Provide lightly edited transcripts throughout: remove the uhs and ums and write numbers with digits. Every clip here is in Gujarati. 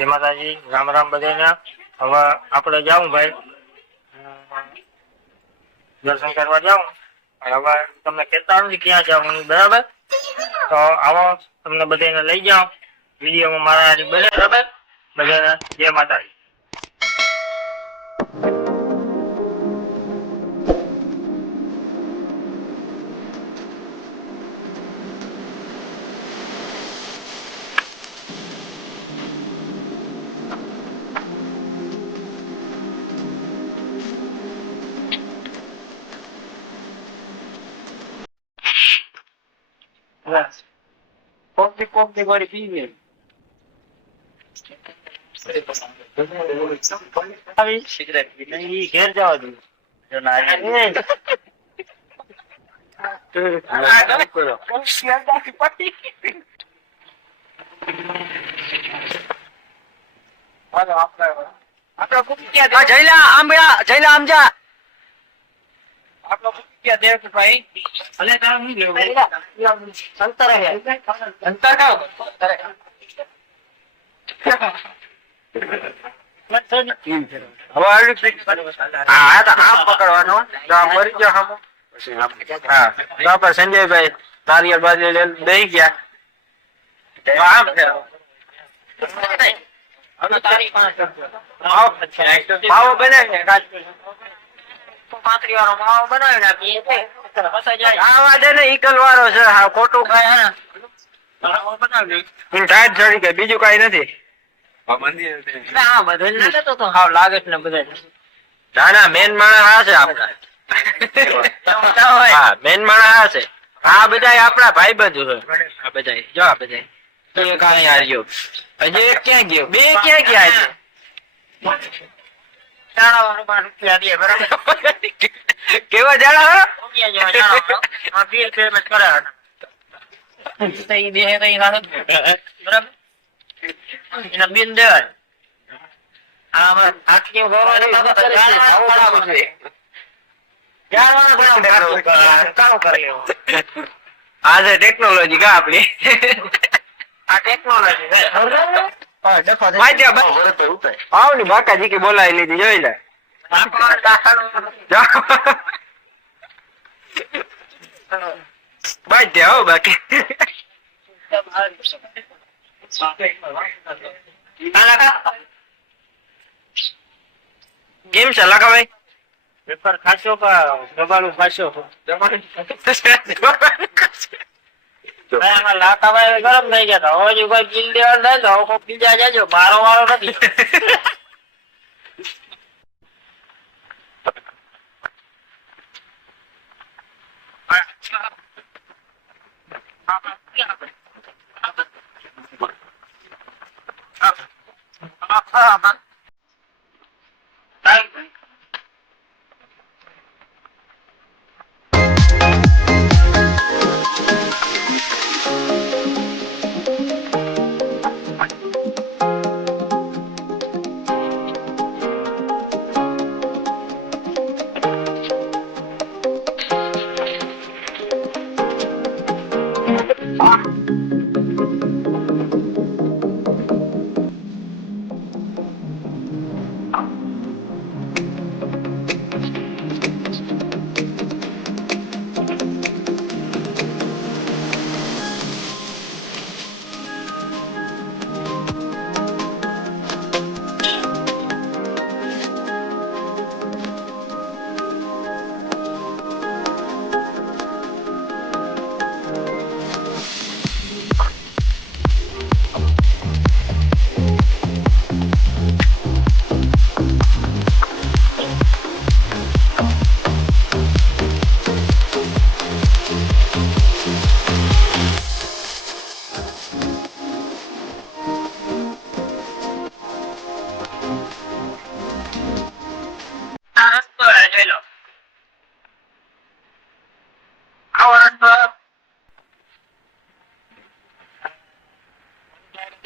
જય માતાજી, રામ રામ બધાને। હવે આપણે જાઉં ભાઈ દર્શન કરવા જાઉં। હવે તમને કહેતા નથી ક્યાં જાઉં, બરાબર? તો આવો, તમને બધાને લઈ જાઉં વિડીયોમાં મારા બને, બરાબર? બધાને જય માતાજી। કોક વાળી પીવી સિગરેટ ઘેર જવા દઉં જયલા આમજા આપણો ક્યાં દેખ ભાઈ ભલે તારું નહીં લેવું અંતર હે અંતર કાવ સંજયભાઈ નારિયેળ બાજુ દઈ ગયા માવો બનાવીને પાંત્રી વાળો માવો બનાવી નાખીએ ઈકલ વાળો છે ખોટું બનાવી બીજું કઈ નથી મેન માણસ આ છે આપડા મેન માણસ આ છે આ બધા આપડા ભાઈ બંધુ છે આ બધા જો આ બધા હજી એક ક્યાં ગયો બે ક્યાં ગયા કેવા જાડા બિલ પેમેન્ટ કરાવે એના બિલ દેવાય આ છે ટેકનોલોજી કા આપડી આ ટેકનોલોજી આવ ની બાકાજી કે બોલાવી લીધી જોઈ લે બાજ્ય હો બાકી કેમ છે લાકા ભાઈ પેપર ખાશો કા દબાણું ખાશો લાકા ભાઈ ગરમ થઈ ગયા હતા હજુ કોઈ બિલ દેવાનું થાય તો કોઈ બીજા જાજો મારો વાળો નથી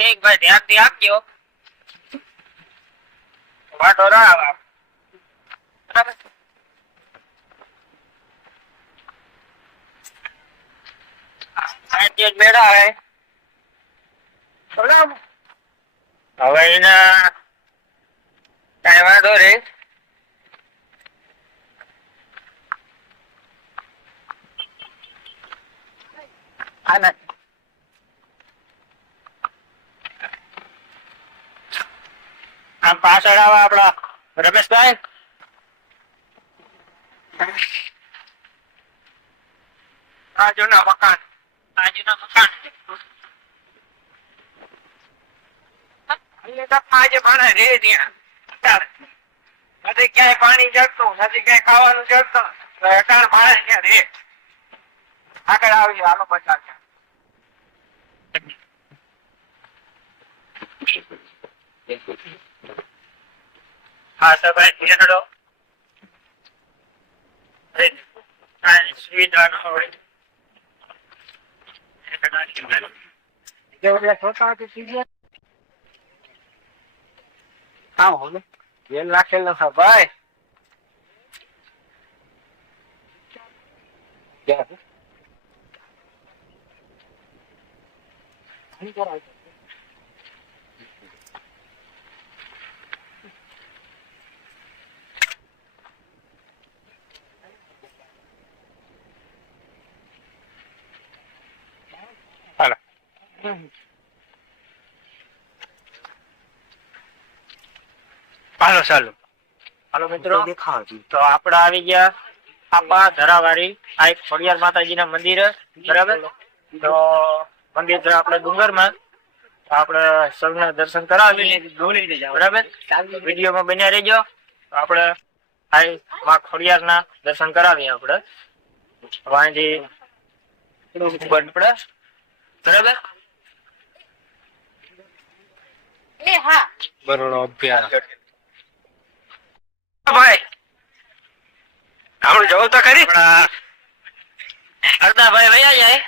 એક ભાઈ ધ્યાનથી આપજો વાટો રાવ બરાબર आज बेड़ा है હવે એના કઈ વાંધો રે આમ પાછળ આવે આપડા રમેશભાઈ આજુના મકાન આજે ભણે રે ત્યાં નથી ક્યાંય પાણી ચડતું નથી ક્યાંય ખાવાનું ચડતું અટાણ ભણે ત્યાં રે આગળ આવી હાલો બચા હા સર ભાઈ હેડો સુવિધા ન હોય રાખેલ નથી ભાઈ હાલો હાલો ચાલો હાલો મિત્રો તો આપડે આવી ગયા આપા ધરાવાળી આ એક ખોડિયાર માતાજી ના મંદિર બરાબર તો મંદિર છે આપડે ડુંગર માં આપડે સૌના દર્શન કરાવી બરાબર વિડીયોમાં બન્યા રહેજો તો આપડે આ માં ખોડિયાર ના દર્શન કરાવીએ આપડે વાંજી બરાબર બરોડો અભ્યાસ ભાઈ આપણે જવું તો ખરી અડધા ભાઈ વયા જાય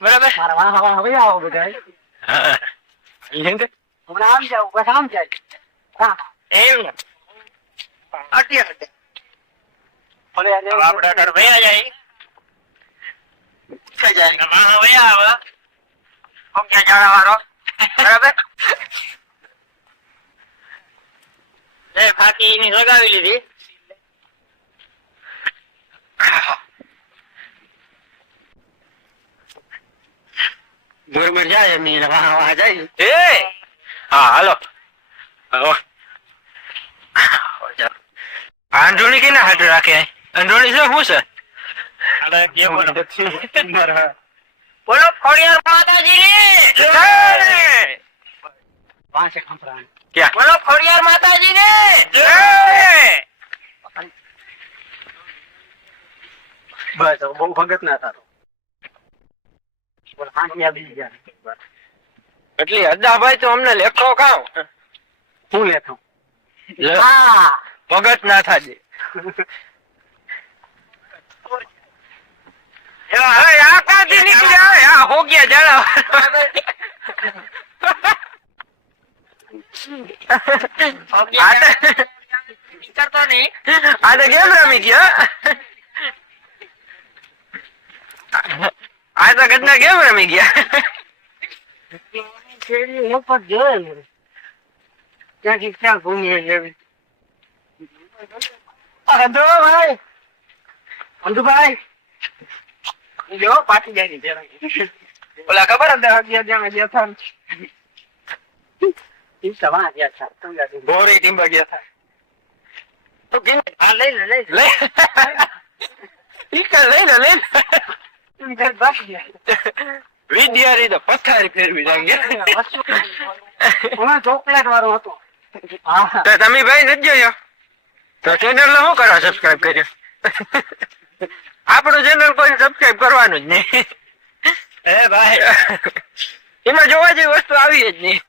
બરાબર મારા વાહ વાહ હવે આવો બધા હા હમણાં આમ જાવ બસ આમ જાય હા એમ ને અટે આપણે અઢાર વયા જાય થઈ જાય વાહ વયા આવે ઓમ કે જાળા વાળો બરાબર એ ફાકી ની લગાવી લીધી બરોબર જાય એમની વાહ વાહ જાય એ હા હાલો આંધોણી કે ના હાથ રાખે આંધોણી છે શું છે બોલો ખોડિયાર માતાજી ની બોલો ખોડિયાર માતાજી ને બસ બહુ ભગત ના તારો એટલે અદાભાઈ તો અમને લેખો કાવ શું લેખો ભગત ના થાજે આ કાથી નીકળી આવે આ હો ગયા જાડા આ તો કેમ રમી ગયો આ તો ઘટના કેમ રમી ગયા ક્યાં ઘૂમીએ જેવી ભાઈ અંધુભાઈ જો પાછી જાય ઓલા ખબર ગોરી ટીમ્બા ગયા હતા તો વિદ્યારી તો પથારી ફેરવી જાય ચોકલેટ વાળો હતો તમે ભાઈ નથી જોયો તો ચેનલ ને શું કરો સબસ્ક્રાઇબ કર્યો આપણું ચેનલ કોઈ સબસ્ક્રાઇબ કરવાનું જ નહીં એ ભાઈ એમાં જોવા જેવી વસ્તુ આવી જ નહીં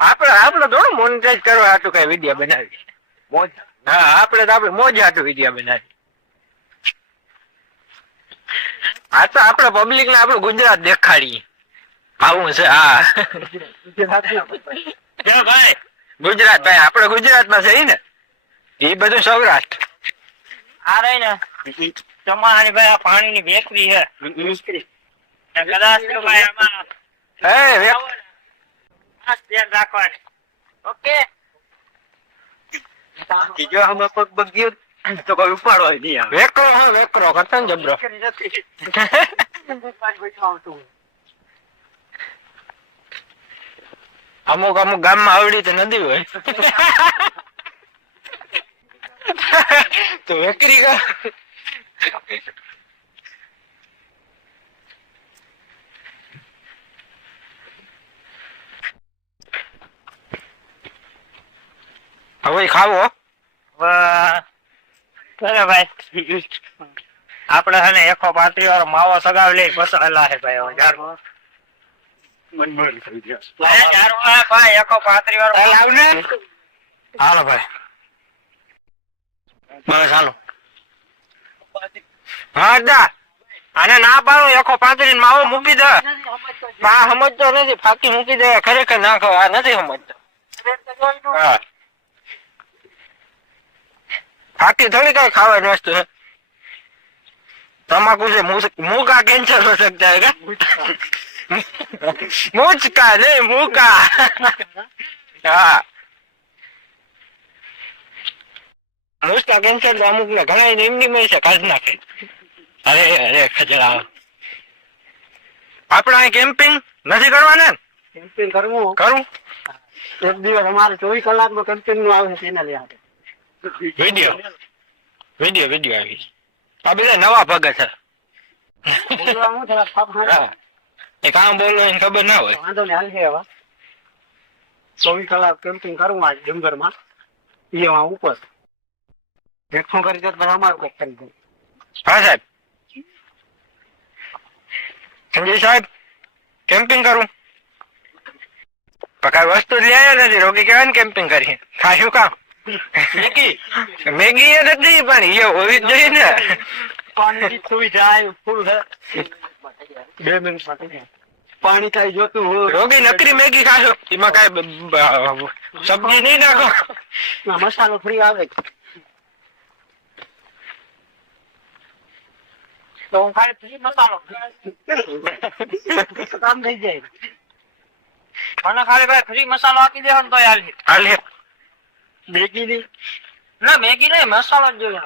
આપણે થોડું મોનેટાઈઝ કરવા હાટું કઈ વિડીયો બનાવી મોજ હા આપણે તો આપણે મોજ હાટું વિડીયો બનાવી આ તો આપણે પબ્લિક ને આપણું ગુજરાત દેખાડીએ આવું છે હા ભાઈ ગુજરાત ભાઈ આપણે ગુજરાતમાં છે ને એ બધું સૌરાષ્ટ્ર આ રહી ને તમારી ભાઈ આ પાણી ની બેકરી છે કદાચ ભાઈ આમાં ધ્યાન રાખવાની ઓકે જો આમાં પગ પગ ગયો તો કોઈ ઉપાડો નહીં આવે. વેકરો હા વેકરો કરતા ને જબરો. અમુક અમુક ગામમાં આવડી તો નદી હોય. તો વેકરી કા હવે ખાવો અરે ભાઈ આપડે છે ને 135 વાળો માવો સગાવ લે પછી હલા હે ભાઈ હવે જાર મનમોહન થઈ ગયા. જાર ભાઈ 135 વાળો લાવ ને હાલો ભાઈ બસ હાલો હા દા આને ના પાડો 135 માવો મૂકી દે બા સમજતો નથી ફાકી મૂકી દે ખરેખર નાખો આ નથી સમજતો હા ફાકી થોડી કઈ ખાવાની વસ્તુ है तम्बाकू से मुंह का कैंसर हो सकता है क्या मुझ का नहीं मुंह का हाँ मुझ का कैंसर तो अमुक ने घना एमनी में से काढ नाखे अरे अरे खजरा આપણે કેમ્પિંગ નથી કરવાના કેમ્પિંગ કરવું કરું એક દિવસ અમારે 24 કલાકનો કેમ્પિંગ નું આવે ચેનલ યાદ વિડિયો આવી આ બધા નવા ભગત છે બોલવાનું થોડા ફાપ હા એ કામ બોલવાની ખબર ના હોય વાંધો ને હાલ છે હવે 24 કલાક કેમ્પિંગ કરવું આજ ડુંગરમાં એમાં ઉપર દેખો કરી દે તો અમારું કોક કરી દે હા સાહેબ સંજય સાહેબ કેમ્પિંગ કરું પણ કઈ વસ્તુ લઈ આવ્યા નથી રોકી કહેવાય ને કેમ્પિંગ કરીએ ખાશું કામ મેગી એ નથી પણ એ હોવી જ જોઈએ ને પાણીની સુવિધા ફૂલ છે 2 મિનિટ માટે પાણી કઈ જોતું હોય રોગી નકરી મેગી ખાશો એમાં કઈ સબ્જી નહીં નાખો મસાલો ફ્રી આવે તો હું ખાલી ફ્રી મસાલો કામ થઈ જાય મને ખાલી ભાઈ ફ્રી મસાલો આપી દેવો ને તો હાલ મેગી ની ના મેગી નહીં મસાલો જ જોઈએ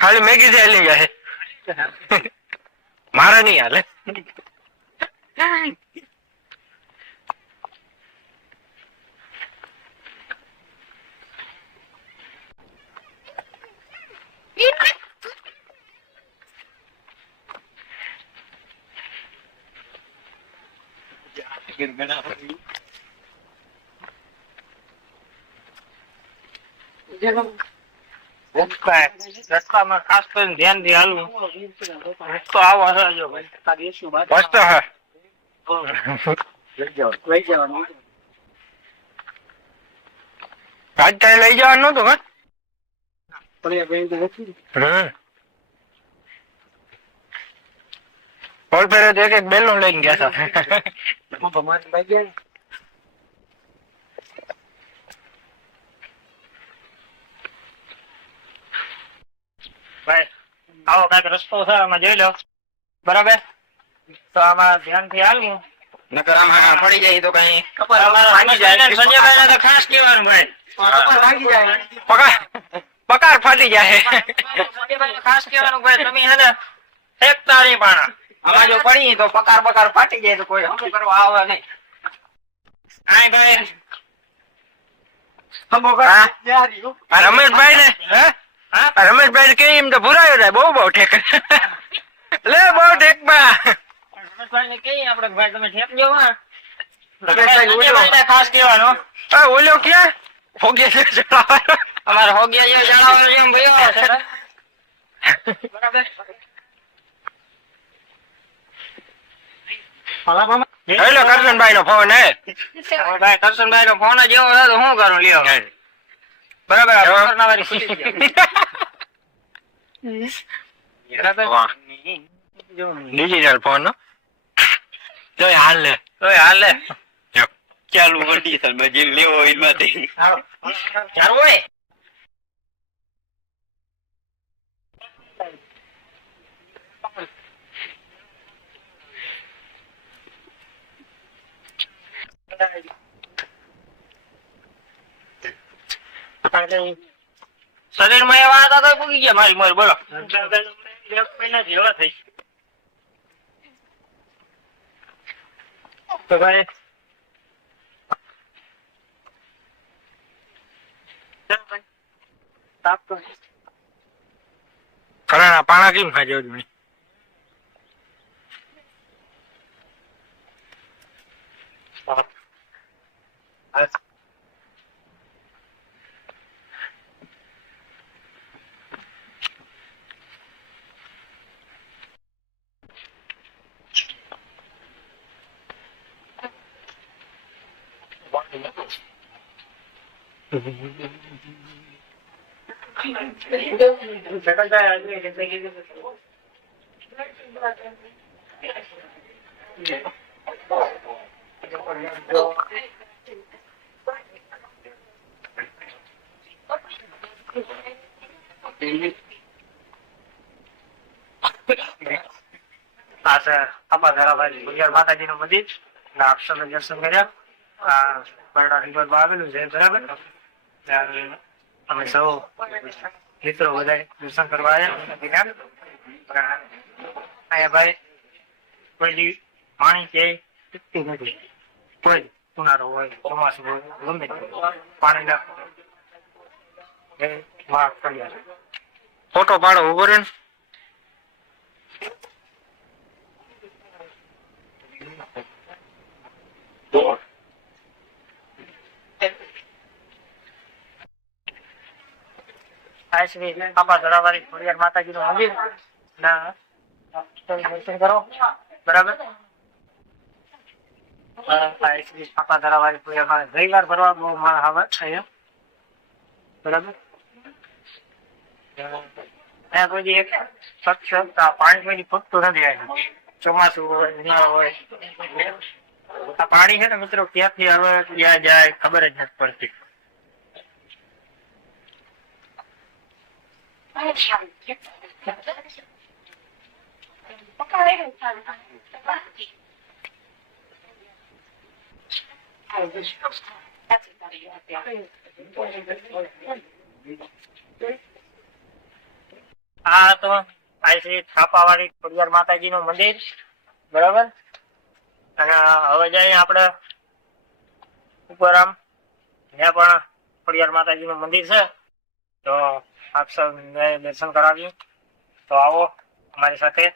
ખાલી મેગી થી હાલી જાય મારે નહીં હાલે રસ્તામાં ખાસ કરીને ધ્યાનથી હાલવું રસ્તો આવો હશે જો ભાઈ મસ્ત હે આજ તારે લઈ જવાનું નતું હા ઓલ ફેરે તો એક બેલો લઈને ગયા હતા ભાઈ આવો કઈક રસ્તો છે આમાં જોઈ લો બરાબર તો આમાં ધ્યાનથી હાલવું નકર આમાં પડી જાય તો કઈ સંજયભાઈ તો ખાસ કહેવાનું ભાઈ પકાર ફાટી જાય સંજયભાઈ ખાસ કહેવાનું ભાઈ તમે હે ને ફેંકતા નહીં પાણા આમાં જો પડી તો પકાર ફાટી જાય તો કોઈ હમું કરવા આવે નહીં આય ભાઈ રમેશભાઈ ને રમેશભાઈ કે એમ તો ભૂરાયો થાય બહુ ઠેક લે બહુ ઠેક રમેશભાઈ ને કઈ આપડે ભાઈ તમે ઠેકજો ખાસ કેવાનું ઓલ્યો ક્યાં હોગિયા જણાવવાનો અમારે હોગિયા જણાવવાનો એમ ભાઈ બરાબર હેલો કરશનભાઈ નો ફોન હે ભાઈ કરશનભાઈ નો ફોન જ એવો છે તો શું કરું લ્યો બરાબર ડિજિટલ ફોન નો તો હાલ લે ચાલુ કરી જે લેવો એમાંથી ચાલુ હોય એટલે શરીરમાં એવા હતા તો પૂગી ગયા મારી મોર બોલો. 1 મહિના જેવા થઈ તો ભાઈ ખરાના પાણા કેમ ખાઈ જવું જોઈએ? આ છે આપા ધારાભાઈ ગુજર માતાજી નું મંદિર. આપ સૌને દર્શન કર્યા. આ બરડા રિવરમાં આવેલું છે બરાબર. ત્યારે અમે સૌ મિત્રો બધા દર્શન કરવા આવ્યા. અહીંયા ભાઈ કોઈ પાણી કે નથી. કોઈ ઉનાળો હોય ચોમાસું હોય ગમે પાણી ના ફોટો પાડો ઉભો રહે. શ્રી બાપા ધરાવાળી ખોડિયાર માતાજી નું મંદિર ના દર્શન કરો બરાબર. શ્રી બાપા ધરાવાળી ખોડિયાર રવિવાર ભરવા બહુ માણસ આવે અહીંયા બરાબર. અહીંયા કોઈ એક સ્વચ્છ પાણી કોઈ ફૂટતું નથી. આવ્યું ચોમાસું હોય ઉનાળો હોય આ પાણી છે ને મિત્રો ક્યાંથી આવે ક્યાં જાય ખબર જ નથી પડતી. આ તો આ શ્રી થાપાવાળી ખોડિયાર માતાજી નું મંદિર બરાબર. અને હવે જઈએ આપણે ઉપર આમ ત્યાં પણ ખોડિયાર માતાજી નું મંદિર છે તો આપ સૌ દર્શન કરાવ્યું. તો આવો અમારી સાથે.